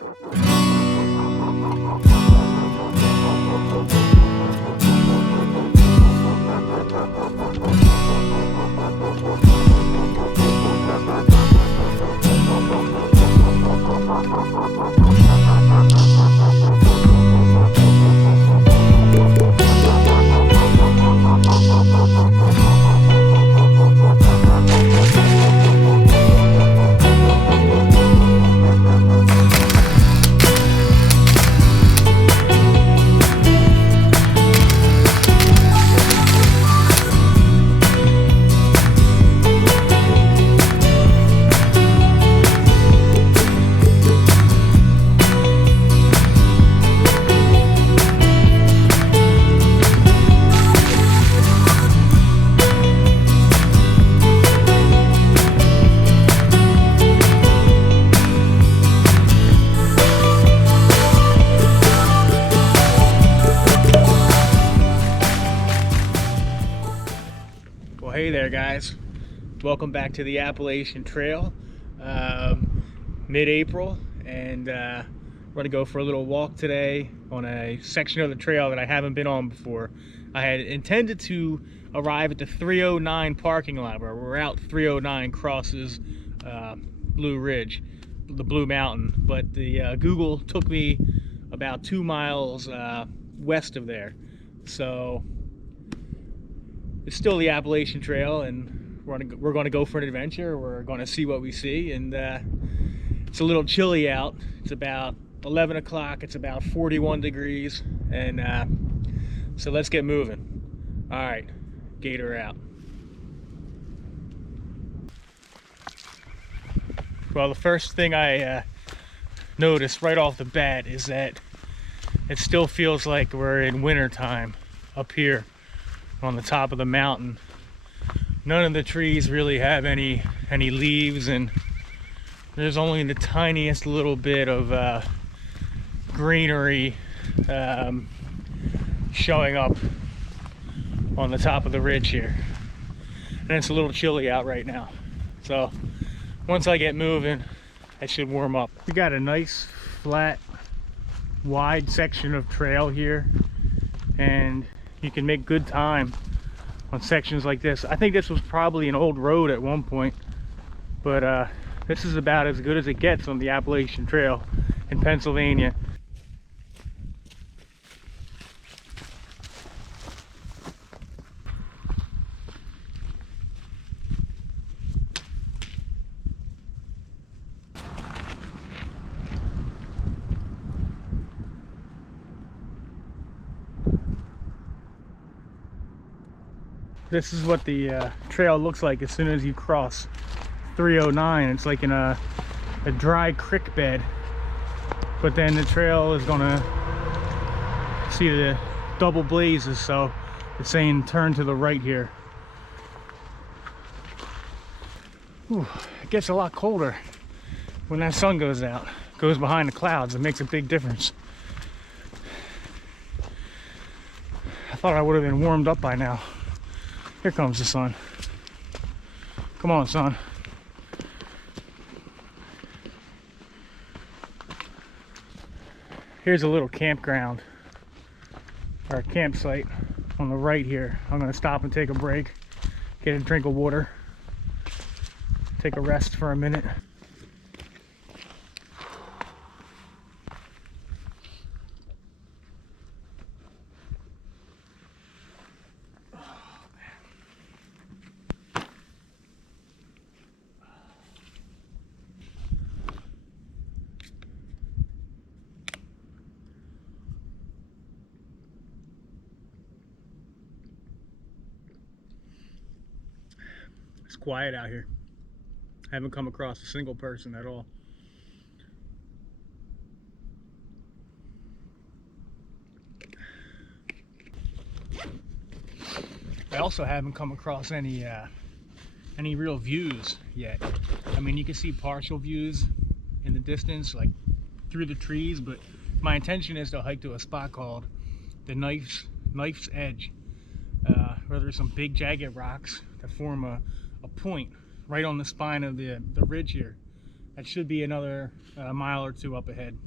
Well, hey there guys, welcome back to the Appalachian Trail. Mid-April, and we're going to go for a little walk today on a section of the trail that I haven't been on before. I had intended to arrive at the 309 parking lot where Route 309 crosses Blue Ridge, the Blue Mountain, but the Google took me about 2 miles west of there. So it's still the Appalachian Trail, and we're going to go for an adventure. We're going to see what we see, and it's a little chilly out. It's about 11 o'clock. It's about 41 degrees, and so let's get moving. All right, gator out. Well, the first thing I noticed right off the bat is that it still feels like we're in winter time up here on the top of the mountain. None of the trees really have any leaves, and there's only the tiniest little bit of greenery showing up on the top of the ridge here. And it's a little chilly out right now. So once I get moving, I should warm up. We got a nice flat wide section of trail here, and you can make good time on sections like this. I think this was probably an old road at one point, but this is about as good as it gets on the Appalachian Trail in Pennsylvania. This is what the trail looks like as soon as you cross 309. It's like in a dry creek bed, but then the trail is gonna see the double blazes, so it's saying turn to the right here. Ooh, it gets a lot colder when that sun goes out, goes behind the clouds. It makes a big difference. I thought I would have been warmed up by now. Here comes the sun. Come on, sun. Here's a little campground, or a campsite on the right here. I'm gonna stop and take a break, get a drink of water, take a rest for a minute. It's quiet out here. I haven't come across a single person at all. I also haven't come across any real views yet. I mean, you can see partial views in the distance, like through the trees, but my intention is to hike to a spot called the Knife's Edge, where there's some big jagged rocks that form a point right on the spine of the ridge here, That should be another mile or two up ahead.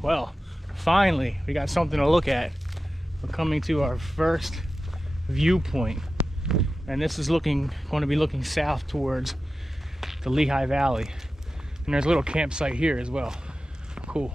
Well, finally, we got something to look at. We're coming to our first viewpoint, and this is going to be looking south towards the Lehigh Valley. And there's a little campsite here as well. Cool.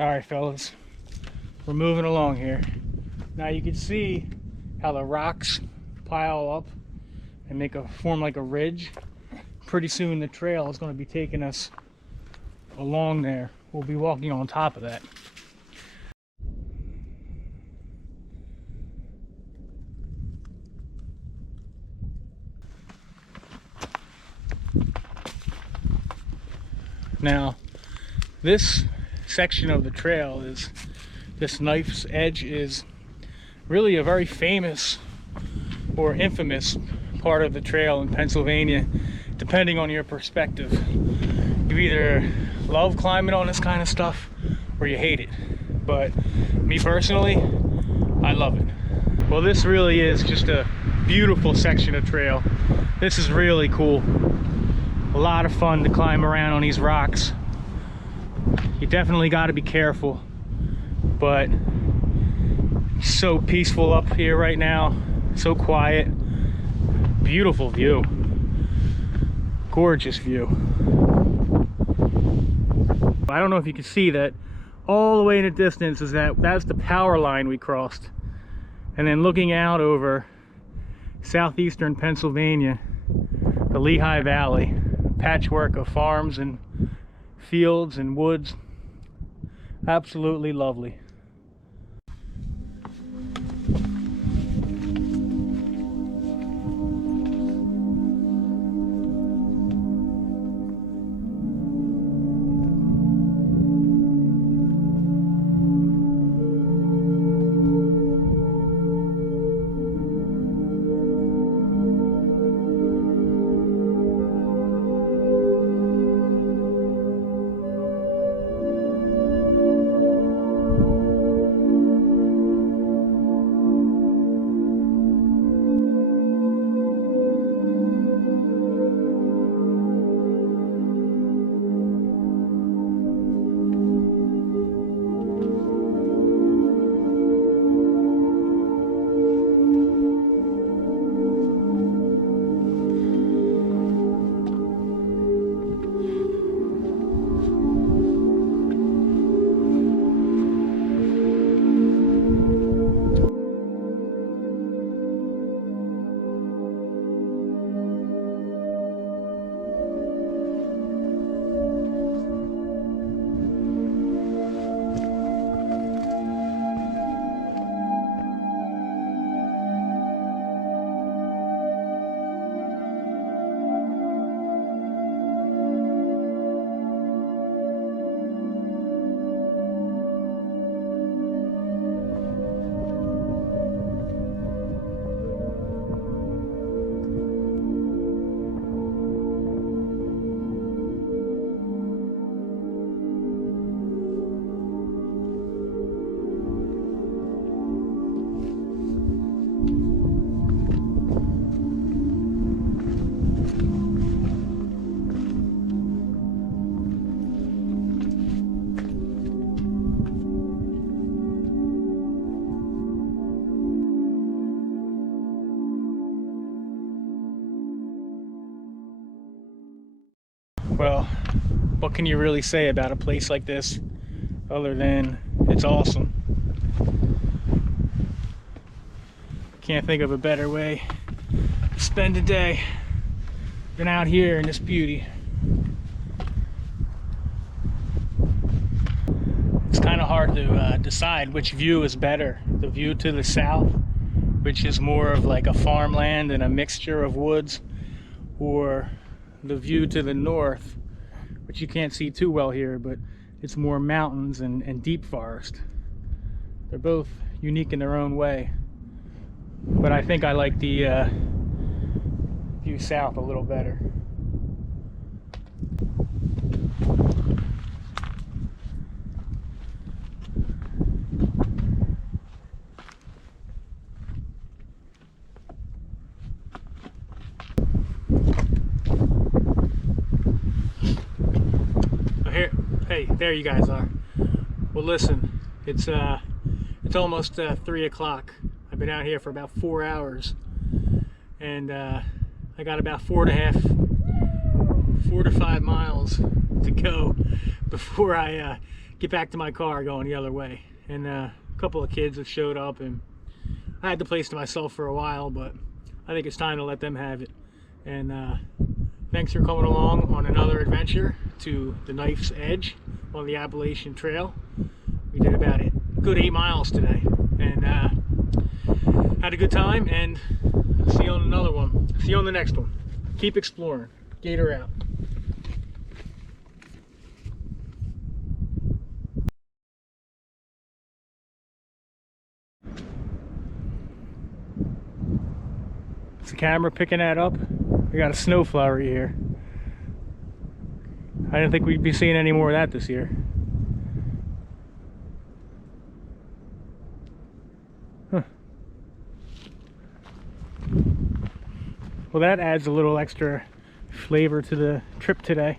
All right, fellas, we're moving along here. Now you can see how the rocks pile up and form like a ridge. Pretty soon the trail is going to be taking us along there. We'll be walking on top of that. Now, this section of the trail this knife's edge is really a very famous or infamous part of the trail in Pennsylvania, depending on your perspective. You either love climbing on this kind of stuff or you hate it. But me personally, I love it. Well, this really is just a beautiful section of trail. This is really cool. A lot of fun to climb around on these rocks. You definitely got to be careful, but it's so peaceful up here right now, so quiet. Beautiful view, gorgeous view. I don't know if you can see that all the way in the distance that's the power line we crossed. And then looking out over southeastern Pennsylvania, the Lehigh Valley, patchwork of farms and fields and woods. Absolutely lovely. Well, what can you really say about a place like this other than it's awesome? Can't think of a better way to spend a day than out here in this beauty. It's kind of hard to decide which view is better. The view to the south, which is more of like a farmland and a mixture of woods, or the view to the north, which you can't see too well here, but it's more mountains and deep forest. They're both unique in their own way, but I think I like the view south a little better. Hey, there you guys are. Well, listen, it's almost 3 o'clock. I've been out here for about 4 hours, and I got about 4 to 5 miles to go before I get back to my car going the other way. And a couple of kids have showed up, and I had the place to myself for a while, but I think it's time to let them have it. And thanks for coming along on another adventure to the Knife's Edge on the Appalachian Trail. We did about a good 8 miles today, and had a good time, and I'll see you on another one. See you on the next one. Keep exploring. Gator out. Is the camera picking that up? We got a snow flurry here. I didn't think we'd be seeing any more of that this year. Huh. Well, that adds a little extra flavor to the trip today.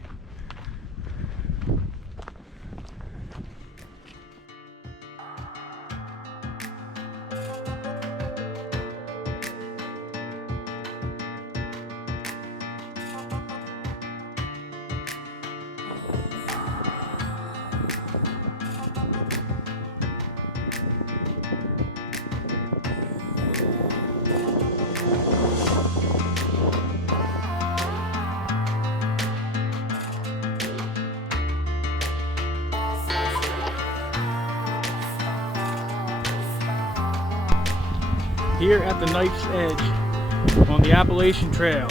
Here at the Knife's Edge on the Appalachian Trail,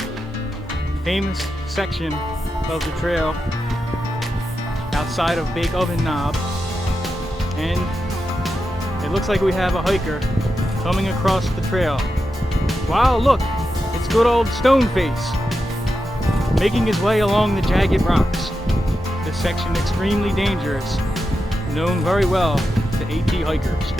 famous section of the trail outside of Bake Oven Knob, and it looks like we have a hiker coming across the trail. Wow, look, it's good old Stoneface making his way along the jagged rocks. This section extremely dangerous, known very well to AT hikers.